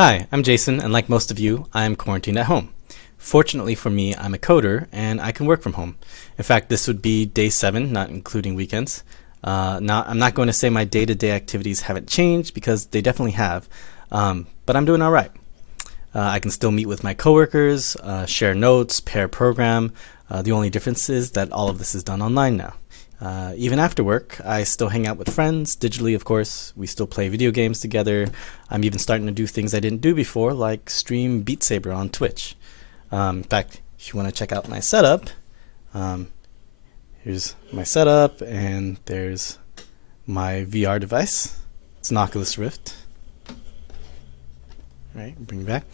Hi, I'm Jason, and like most of you, I'm quarantined at home. Fortunately for me, I'm a coder, and I can work from home. In fact, this would be day 7, not including weekends. I'm not going to say my day-to-day activities haven't changed, because they definitely have, but I'm doing all right. I can still meet with my coworkers, share notes, pair program. The only difference is that all of this is done online now. Even after work, I still hang out with friends, digitally of course. We still play video games together. I'm even starting to do things I didn't do before, like stream Beat Saber on Twitch. In fact, if you want to check out my setup, here's my setup, and there's my VR device. It's an Oculus Rift. All right, bring it back.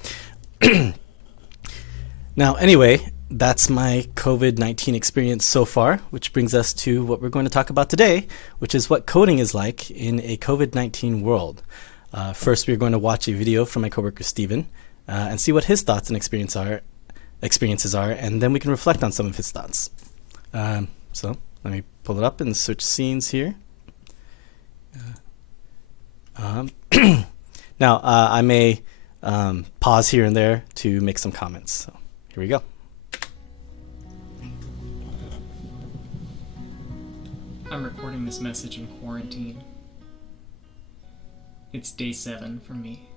Now, anyway, that's my COVID-19 experience so far, which brings us to what we're going to talk about today, which is what coding is like in a COVID-19 world. First, we're going to watch a video from my coworker Steven and see what his thoughts and experiences are, and then we can reflect on some of his thoughts. So let me pull it up and switch scenes here. Now, I may pause here and there to make some comments. So here we go. I'm recording this message in quarantine. It's day 7 for me.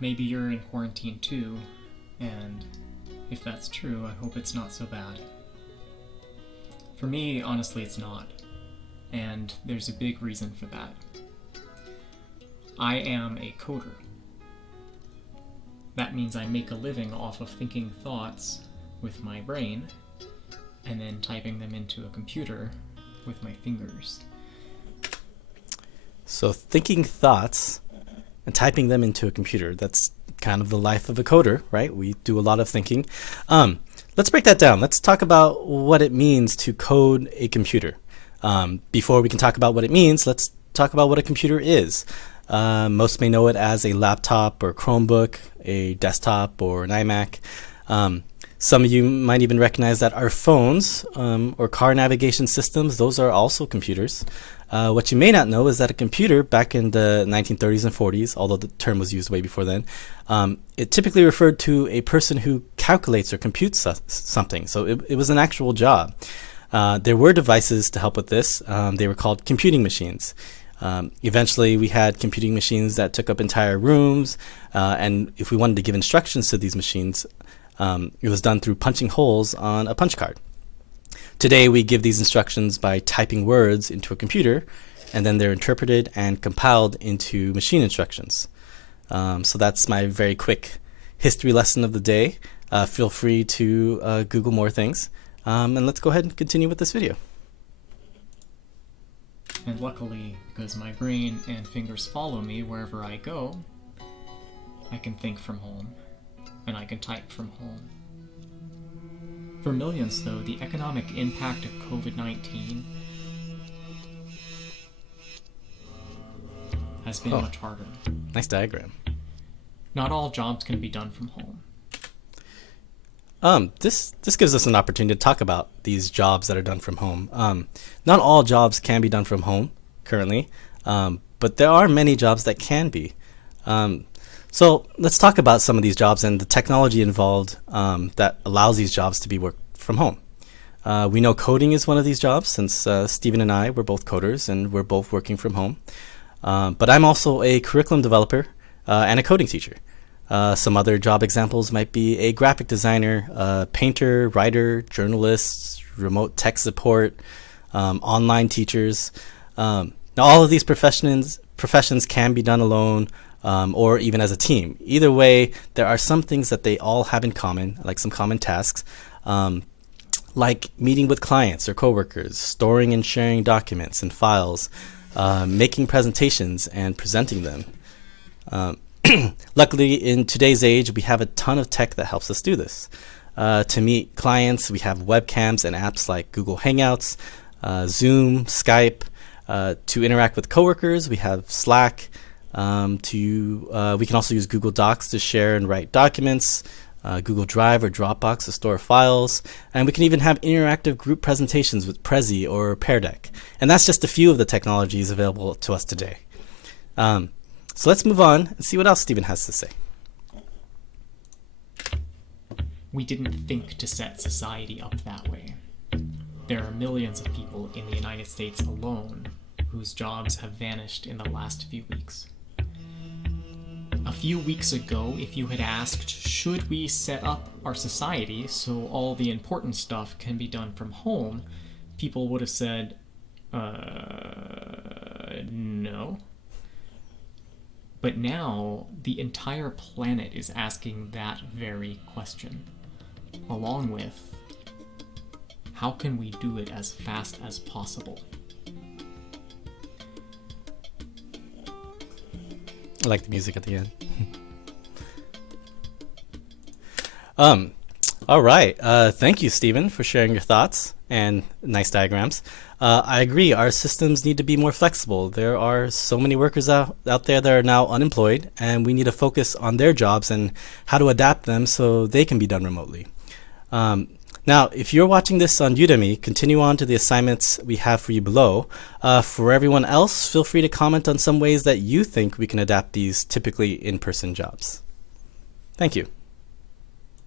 Maybe you're in quarantine too, and if that's true, I hope it's not so bad. For me, honestly, it's not, and there's a big reason for that. I am a coder. That means I make a living off of thinking thoughts with my brain and then typing them into a computer with my fingers. So thinking thoughts and typing them into a computer, that's kind of the life of a coder, right? We do a lot of thinking. Let's break that down. Let's talk about what it means to code a computer. Before we can talk about what it means, let's talk about what a computer is. Most may know it as a laptop or Chromebook, a desktop or an iMac. Some of you might even recognize that our phones or car navigation systems, those are also computers. What you may not know is that a computer back in the 1930s and 40s, although the term was used way before then, it typically referred to a person who calculates or computes something. So it was an actual job. There were devices to help with this. They were called computing machines. Eventually, we had computing machines that took up entire rooms, and if we wanted to give instructions to these machines, it was done through punching holes on a punch card. Today, we give these instructions by typing words into a computer, and then they're interpreted and compiled into machine instructions. So that's my very quick history lesson of the day. Feel free to Google more things, and let's go ahead and continue with this video. And luckily, because my brain and fingers follow me wherever I go, I can think from home, and I can type from home. For millions, though, the economic impact of COVID-19 has been much harder. Nice diagram. Not all jobs can be done from home. This gives us an opportunity to talk about these jobs that are done from home. Not all jobs can be done from home currently, but there are many jobs that can be. So let's talk about some of these jobs and the technology involved that allows these jobs to be worked from home. We know coding is one of these jobs, since Steven and I, we're both coders and we're both working from home. But I'm also a curriculum developer and a coding teacher. Some other job examples might be a graphic designer, painter, writer, journalists, remote tech support, online teachers. Now, all of these professions can be done alone or even as a team. Either way, there are some things that they all have in common, like some common tasks, like meeting with clients or coworkers, storing and sharing documents and files, making presentations and presenting them. Luckily, in today's age, we have a ton of tech that helps us do this. To meet clients, we have webcams and apps like Google Hangouts, Zoom, Skype. To interact with coworkers, we have Slack. We can also use Google Docs to share and write documents, Google Drive or Dropbox to store files, and we can even have interactive group presentations with Prezi or Pear Deck. And that's just a few of the technologies available to us today. So let's move on and see what else Stephen has to say. We didn't think to set society up that way. There are millions of people in the United States alone whose jobs have vanished in the last few weeks. A few weeks ago, if you had asked, should we set up our society so all the important stuff can be done from home, people would have said, no. But now, the entire planet is asking that very question, along with, how can we do it as fast as possible? I like the music at the end. All right. Thank you, Stephen, for sharing your thoughts and nice diagrams. I agree. Our systems need to be more flexible. There are so many workers out there that are now unemployed, and we need to focus on their jobs and how to adapt them so they can be done remotely. Now, if you're watching this on Udemy, continue on to the assignments we have for you below. For everyone else, feel free to comment on some ways that you think we can adapt these typically in-person jobs. Thank you.